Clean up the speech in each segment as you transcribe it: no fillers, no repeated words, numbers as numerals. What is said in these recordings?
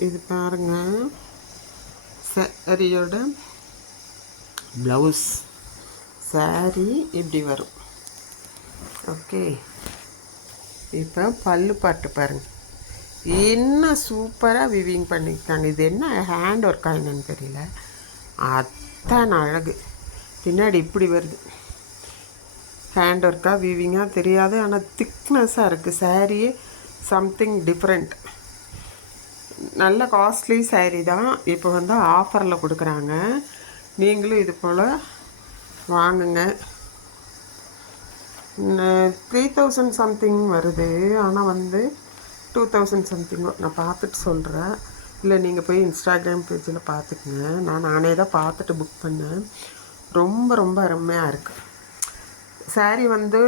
இது பாருங்க, சாரியோட ப்ளவுஸ். சாரி இப்படி வரும். ஓகே, இப்போ பல்லு பாட்டு பாருங்க, என்ன சூப்பராக விவிங் பண்ணியிருக்காங்க. இது என்ன ஹேண்ட் ஒர்க்காக என்னன்னு தெரியல, அத்தனை அழகு. பின்னாடி இப்படி வருது, ஹேண்ட் ஒர்க்காக வீவிங்காக தெரியாது, ஆனால் திக்னஸாக இருக்குது. சாரியே சம்திங் டிஃப்ரெண்ட். நல்ல காஸ்ட்லி சாரீ தான். இப்போ வந்து ஆஃபரில் கொடுக்குறாங்க. நீங்களும் இது போல் வாங்குங்க. 3000 சம்திங் வருது, ஆனால் வந்து 2000 சம்திங் நான் பார்த்துட்டு சொல்கிறேன். இல்லை நீங்கள் போய் இன்ஸ்டாகிராம் பேஜில் பார்த்துக்குங்க. நானே தான் பார்த்துட்டு புக் பண்ணேன். ரொம்ப ரொம்ப அருமையாக இருக்குது. சாரீ வந்து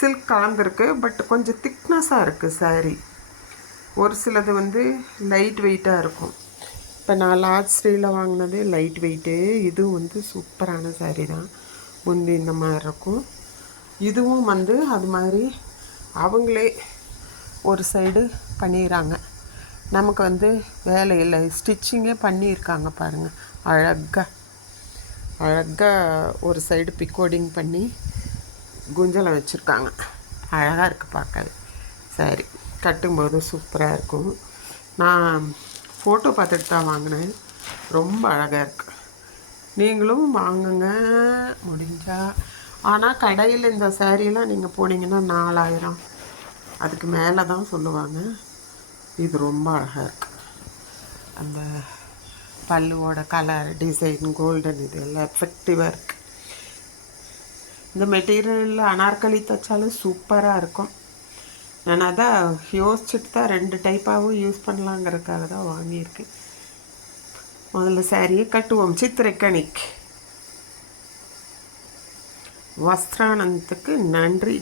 சில்க் கலந்துருக்கு, பட் கொஞ்சம் திக்னஸாக இருக்குது சாரீ. ஒரு சிலது வந்து லைட் வெயிட்டாக இருக்கும். இப்போ நான் லார்ஜ் ஸ்டீலில் வாங்கினது லைட் வெயிட்டு. இதுவும் வந்து சூப்பரான சாரீ தான். முந்தி இந்த மாதிரி இருக்கும். இதுவும் வந்து அது மாதிரி அவங்களே ஒரு சைடு பண்ணிடுறாங்க. நமக்கு வந்து வேலை இல்லை, ஸ்டிச்சிங்கே பண்ணியிருக்காங்க பாருங்கள். அழகாக ஒரு சைடு பிக்கோடிங் பண்ணி குஞ்சலை வச்சுருக்காங்க. அழகாக இருக்குது பார்க்கவே. சரி, கட்டும்போது சூப்பராக இருக்கும். நான் ஃபோட்டோ பார்த்துட்டு தான் வாங்கினேன். ரொம்ப அழகாக இருக்குது. நீங்களும் வாங்குங்க முடிஞ்சால். ஆனால் கடையில் இந்த சாரீலாம் நீங்கள் போனீங்கன்னா 4000 அதுக்கு மேலே தான் சொல்லுவாங்க. இது ரொம்ப அழகாக இருக்குது. அந்த பல்லுவோட கலர் டிசைன் கோல்டன் இது எல்லாம் எஃபெக்டிவாக இருக்குது. இந்த மெட்டீரியல் அனார்கலி தைச்சாலும் சூப்பராக இருக்கும். நான் அதான் யோசிச்சுட்டு தான் 2 டைப்பாகவும் யூஸ் பண்ணலாங்கிறதுக்காக தான் வாங்கியிருக்கேன். முதல்ல சாரியை கட்டுவோம். சித்திரைக்கணிக் வஸ்திரானந்தத்துக்கு நன்றி.